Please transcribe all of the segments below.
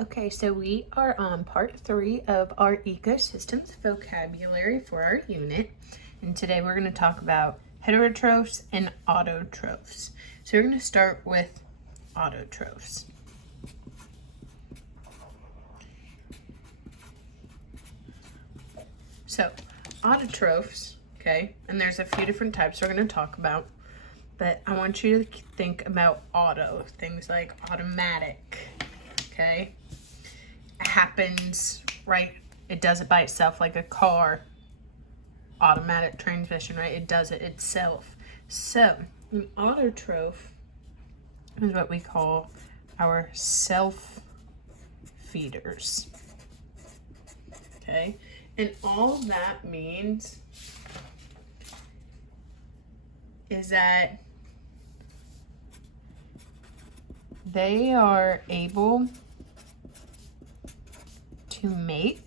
Okay, so we are on part 3 of our ecosystems vocabulary for our unit. And today we're going to talk about heterotrophs and autotrophs. So we're going to start with autotrophs. So autotrophs, okay, and there's a few different types we're going to talk about. But I want you to think about auto, things like automatic, okay? It happens, right? It does it by itself, like a car, automatic transmission, right? It does it itself. So an autotroph is what we call our self-feeders, okay? And all that means is that they are able to make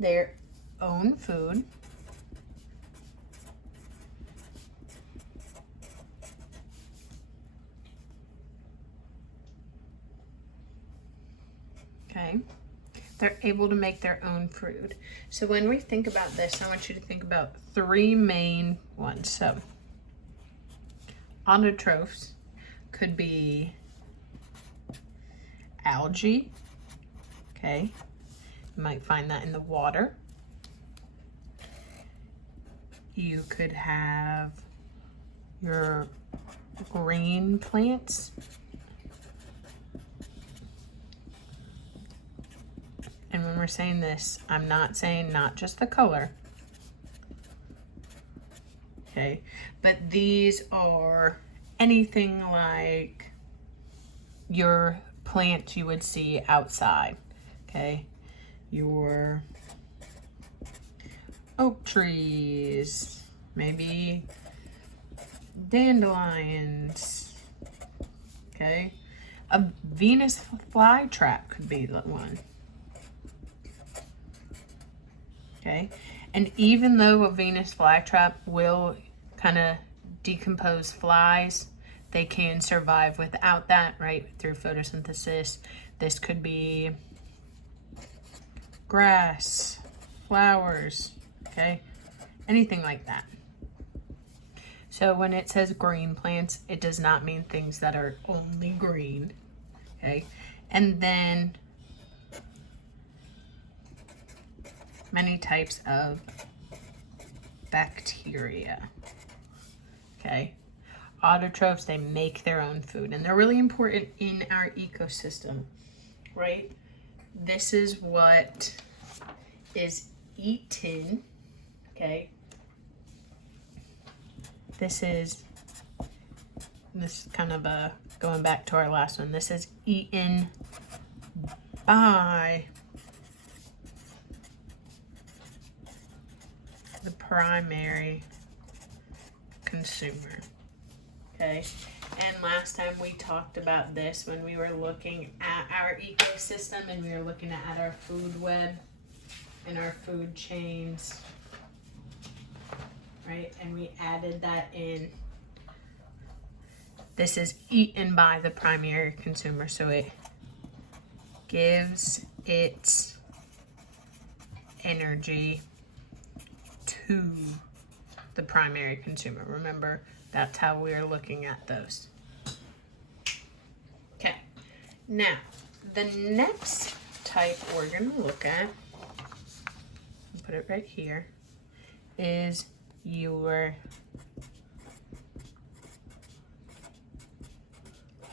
their own food okay. They're able to make their own food. So when we think about this, I want you to think about 3 main ones. So autotrophs could be algae, okay? You might find that in the water. You could have your green plants. And when we're saying this, I'm not saying not just the color, okay? But these are anything like your plants you would see outside, okay? Your oak trees, maybe dandelions, okay? A Venus flytrap could be the one. Okay, and even though a Venus flytrap will kind of decompose flies, they can survive without that, right, through photosynthesis. This could be grass, flowers, okay, anything like that. So when it says green plants, it does not mean things that are only green, okay? And then many types of bacteria, okay? Autotrophs, they make their own food, and they're really important in our ecosystem, right? This is what is eaten, okay? This is kind of going back to our last one. This is eaten by the primary consumer, okay? And last time we talked about this when we were looking at our ecosystem and we were looking at our food web and our food chains, right? And we added that in. This is eaten by the primary consumer, so it gives its energy to the primary consumer. Remember, that's how we're looking at those. Okay, now the next type we're going to look at, I'll put it right here, is your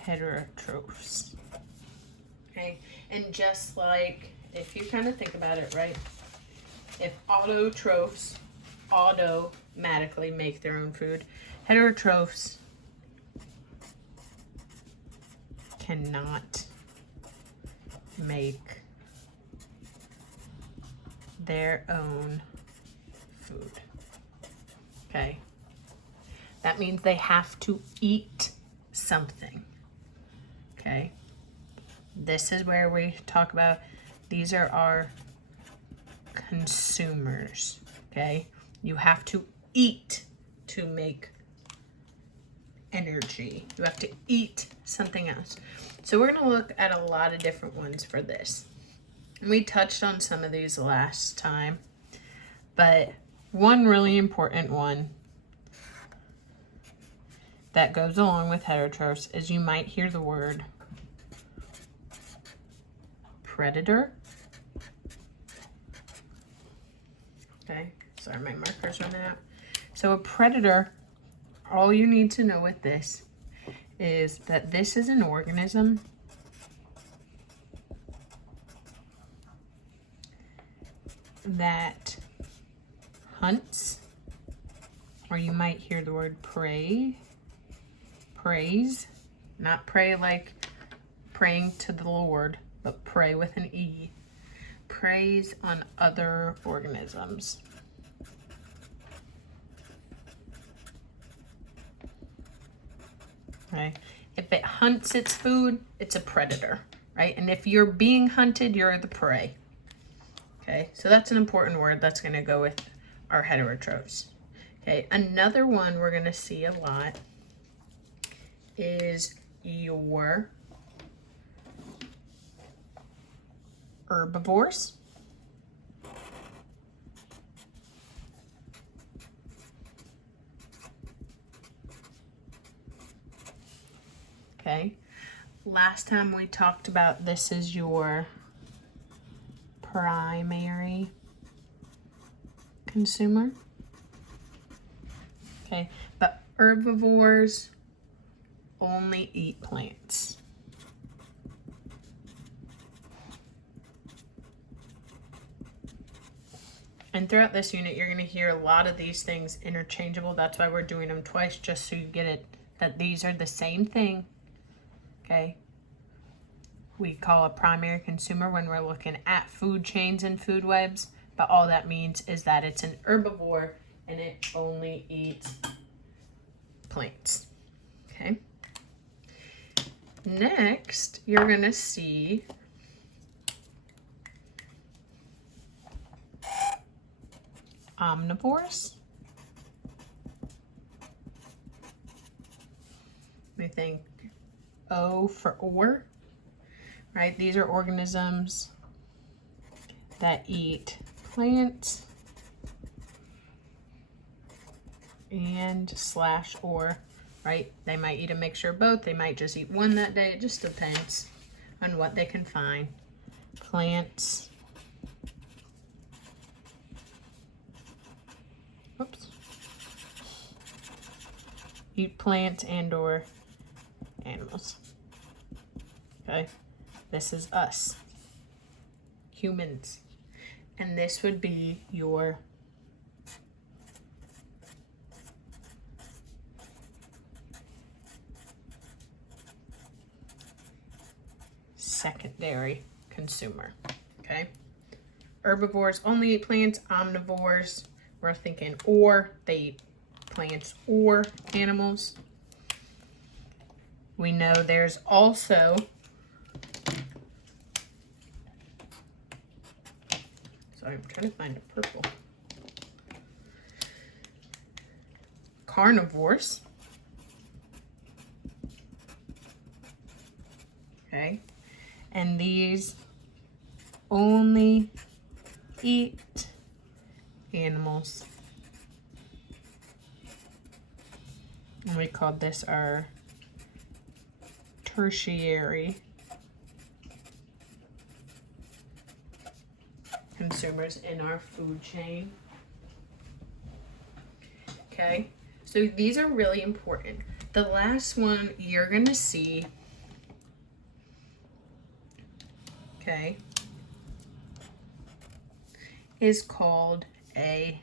heterotrophs. Okay, and just like if you kind of think about it, right? If autotrophs automatically make their own food, heterotrophs cannot make their own food. Okay, that means they have to eat something. Okay, this is where we talk about these are our consumers. Okay, you have to eat to make energy. You have to eat something else. So we're gonna look at a lot of different ones for this. We touched on some of these last time, but one really important one that goes along with heterotrophs is you might hear the word predator. Okay, sorry, my marker's running out. So a predator, all you need to know with this is that this is an organism that hunts, or you might hear the word prey, prays, not pray like praying to the Lord, but pray with an E, preys on other organisms. Okay. If it hunts its food, it's a predator, right? And if you're being hunted, you're the prey. Okay, so that's an important word that's going to go with our heterotrophs. Okay, another one we're going to see a lot is your herbivores. Okay, last time we talked about this is your primary consumer. Okay, but herbivores only eat plants. And throughout this unit, you're going to hear a lot of these things interchangeable. That's why we're doing them twice, just so you get it, that these are the same thing. Okay, we call a primary consumer when we're looking at food chains and food webs, but all that means is that it's an herbivore and it only eats plants. Okay, next you're gonna see omnivores. We think O for or, right? These are organisms that eat plants and slash or, right? They might eat a mixture of both. They might just eat one that day. It just depends on what they can find. Plants. Oops. Eat plants and or animals. Okay, this is us, humans, and this would be your secondary consumer. Okay, herbivores only eat plants. Omnivores, we're thinking or they eat plants or animals. We know there's also sorry, I'm trying to find a purple. Carnivores. Okay. And these only eat animals. And we called this our tertiary consumers in our food chain. Okay, so these are really important. The last one you're gonna see, okay, is called a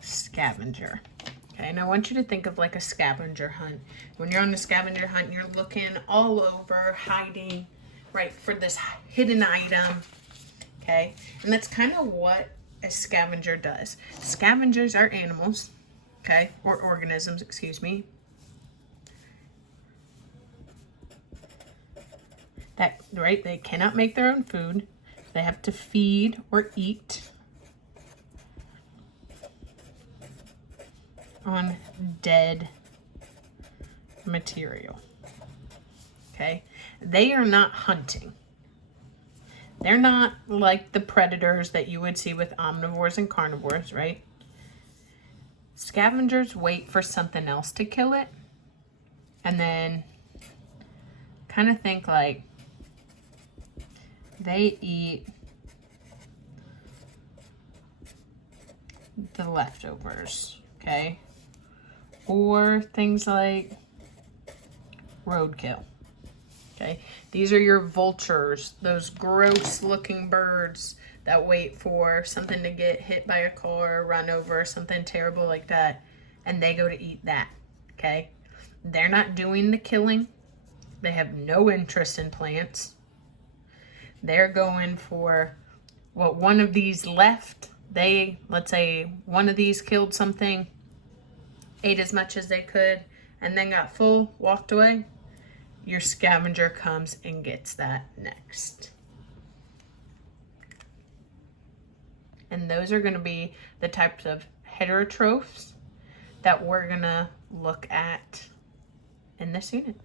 scavenger. Okay, and I want you to think of like a scavenger hunt. When you're on a scavenger hunt, you're looking all over, hiding, right, for this hidden item. Okay, and that's kind of what a scavenger does. Scavengers are animals, okay, or organisms, excuse me, that, right, they cannot make their own food. They have to feed or eat. on dead material. Okay? They are not hunting. They're not like the predators that you would see with omnivores and carnivores, right? Scavengers wait for something else to kill it, and then kind of think like they eat the leftovers, okay? Or things like roadkill, okay? These are your vultures, those gross looking birds that wait for something to get hit by a car, run over, something terrible like that, and they go to eat that, okay? They're not doing the killing. They have no interest in plants. They're going for what one of these left. Let's say one of these killed something, ate as much as they could, and then got full, walked away. Your scavenger comes and gets that next. And those are going to be the types of heterotrophs that we're going to look at in this unit.